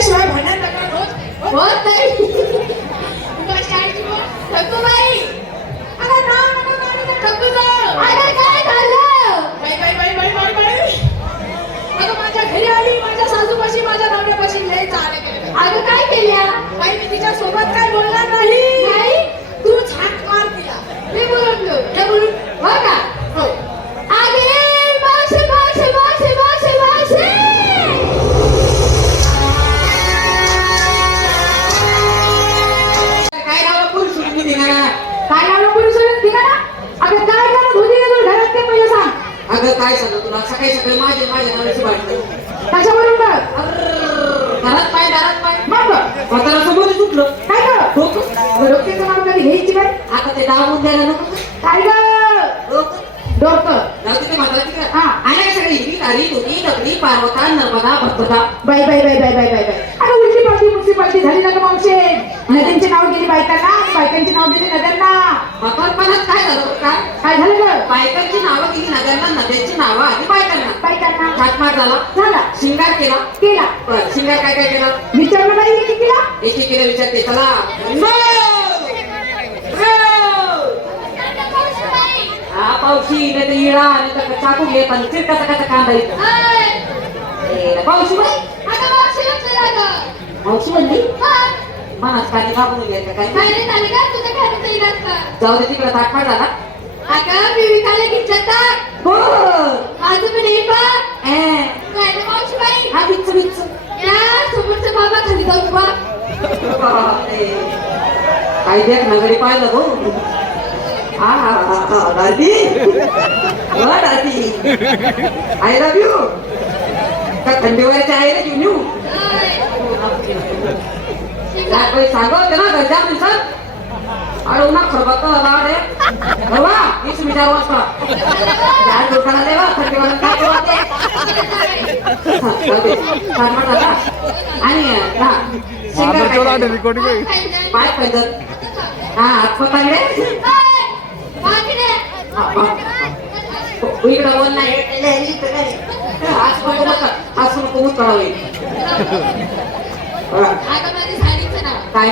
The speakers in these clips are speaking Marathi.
केल्याशिवाय भांडण तक्रार होत नाही. तुला शाळेची ठकूबाई अगं नाव नको काढू ठकूचं. अगं काय झालं? बाई बाई बाई बाई बाई बाई अगं माझ्या घरी आली, माझ्या सासूपाशी माझ्या नवऱ्यापाशी लय चाले केले. अगं काय केल्या? बाई मी तिच्या सोबत काय बोलणार नाही. नाही तू छान मार दिला. मी बोललो हे बोलून हो का? हो. अगे मावशी मावशी मावशी मावशी मावशी काय नाव पुरुष सोडून दिला? काय नाव पुरुष सोडून दिला ना? अगं काय करत होती रे तू घरात ते पहिले सांग. अगं काय सांगू तुला, सकाळी सकाळी माझ्या नवऱ्याची भांडण. त्याच्यावरून बघ. घरात पाय दारात पाय मग स्वतःला समोर सुटलं. काय कर डोक्याचं नाव कधी घ्यायची बाई. आता ते दाबून द्यायला नको. काय ग डोकं जाऊ तिथे म्हातारा तिकडे. हा. आणि सगळी हिरवी तारी तुझी नकली पार्वता नर्मदा भक्तता. बाई बाई बाई बाई बाई बाई बाई अगं उलटी पालटी मुलटी पालटी झाली ना ग मावशे. नद्यांचे नाव गेली बायकांना आणि बायकांची नाव गेली नद्यांना. म्हातारपणात काय झालं काय? काय झालं ग? बायकांची नावं गेली नद्यांना, नद्यांची नावं आली बायकांना. बायकांना थाटमाट झाला, झाला शिंगार केला. केला बरं, शिंगार काय काय केला? विचारलं बाई किती केला? एक केलं विचारते चला. हा पावशी नाही तर इळा आणि तर चाकू घेत आणि चिरकाचा कसा कांदा येतो. पावशी बाई मावशी म्हणली मनात काही बाबून घ्यायचं काय जाऊ दे तिकडे ताटपाट झाला. हा बिच्च बिच्च काय देख नगरी पाहिलं भाऊ. दादी दादी आय लव्ह यू. का थंडीवरच्या आईला घेऊन येऊ सांगत ना घरच्या सर. अरे उन्हा खरबत लाड आहे बाबा 20 वाजता दुकानात आहे बा थंडीवर काय आणि पाय पाहिजे हा हातपतांगडे इकडं बोल नाही आज कोण करावे. काय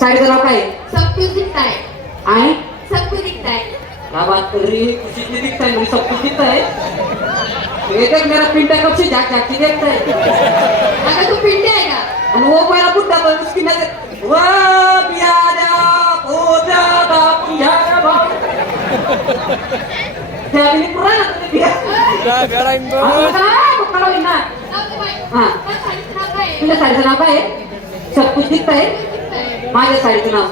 साडीचं नाव काय? सब कुछ दिखता है. आणि सब कुछ दिखता है. क्या बात कर रही है? कुछ नहीं दिखता है, मुझे सब कुछ दिखता है. ये देख मेरा पिंटा कब से जाग जाग के देखता है. अगर तू पिंटे है का? और वो मेरा बुड्ढा तो उसकी नजर वो प्यारा ओ ज्यादा प्यारा भाव त्याने पुराना तुझे प्यार बेड़ा इन पकड़ो इना. हाँ तुझ्या साडीचं नाव काय आहे? सब कुछ दिखता है. माझ्या साडीचं नाव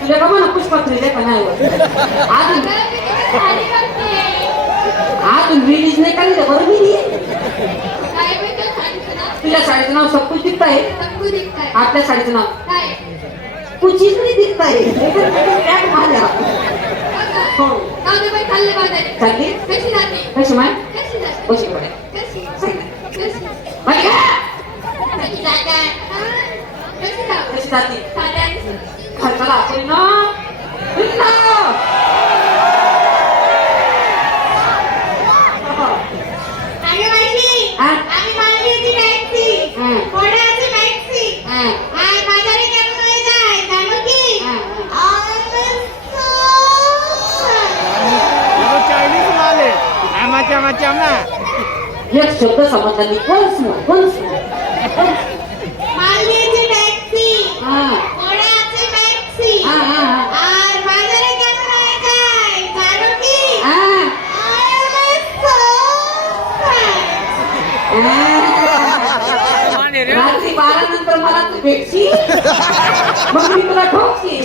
तुझ्या का म्हणा पुष्पात्री दे पण अजून रिलीज नाही काढली तर बरं मी तुझ्या साडीचं नाव सब कुछ दिखता है. आपल्या साडीचं नाव कुचीच नाही दिखत आहे. माझ्या हो चालली कशी माय कशी पडे कशी जाते खर्चाला असेल ना. macam lah. एक शब्द समजला नाही. कोण मालदीवची टॅक्सी. हां ओढ्याची टॅक्सी. हां और बाजारे केमन जाय जानो की हां रात्री 12 नंतर मला तू भेटशी मग मी तुला ठोकशी.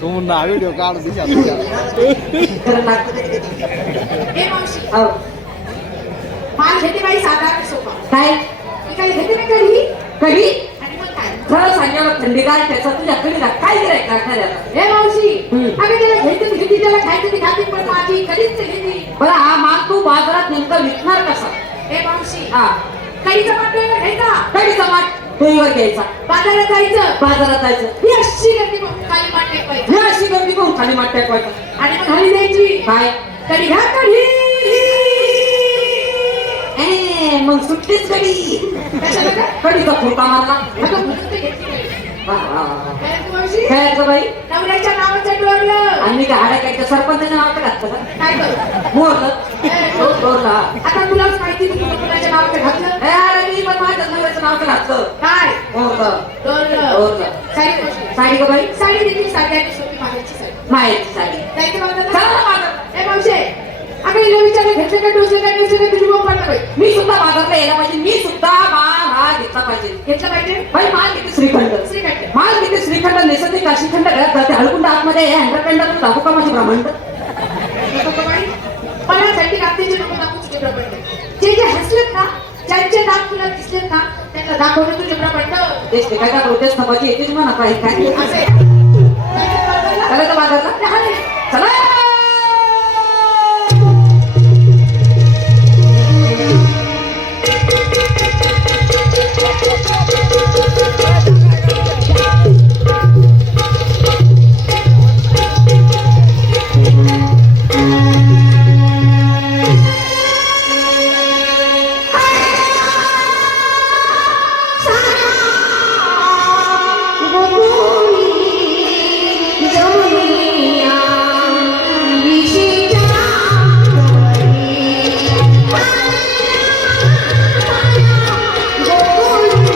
तुम ना वीडियो काढ दिशा माल घेते बाई साधा सोपा. काय काय घेते ना कढी कधी आणि मग काय खरं सांगायला थंडीगार त्याचा तुझ्या कधीला काय गिराय काढणार आता. हे मावशी अगं त्याला घ्यायचं घेते त्याला खायचं ती खाते पण माझी कधीच घेते. बरं हा माल तू बाजारात नेमका विकणार कसा? हे मावशी हा कढीचं पण घ्यायचा कढीचा माठ डोईवर घ्यायचा, बाजारात जायचं बाजारात जायचं, ही अशी गर्दी बघून खाली माठ टेकवायचं ही अशी गर्दी पाहून खाली माठ टाकवायचा. आणि मग घरी द्यायची काय कढी घ्या कढी मग सुट्टीच कढी, कशाला काय? कढीचा फुलका मारला. अगं म्हणून तर घेतली कढी. वा, वा, वा. काय तू मावशी? काय ग बाई, नवऱ्याच्या नावाचं डोरलं आणि काय हाडा काय सरपंचाच्या नावाचं घातलं का? काय कर मोरलं डोरला. आता तुलाच माहिती तू कुणाच्या नावाचं घातलं मी पण माझ्या नवऱ्याचं नावाचं घातलं. काय मोरलं डोरलं डोरलं. साडी मावशी. साडी ग बाई, साडी देखील साडी आणि सोपी मागायची साडी माहेरची साडी. जायचं बघा चला ना बाजार. ए मावशे अगं हिला विचारलं घेतलं का टोचलं का टोचलं का तुझी बोंब पडलं बाई मी सुद्धा बाजारला यायला पाहिजे, मी सुद्धा माल हा घेतला पाहिजे. घेतलं पाहिजे बाई माल किती श्रीखंड, श्रीखंड माल किती श्रीखंड नेसत ते काशीखंड घरात जाते हळकुंड आतमध्ये हंड्रेड दाखवू का माझी ब्राह्मण. नको बाई मला साठी रात्रीचे नको दाखवू तुझे प्रबंध जे जे हसलेत ना ज्यांचे दाग तुला दिसलेत ना त्यांना दाखवलं तुझे प्रबंध तेच ते काय काय प्रोटेस्ट थांबायची येतेच म्हणा काय काय असे करायचं बाजारला. लहान आहे.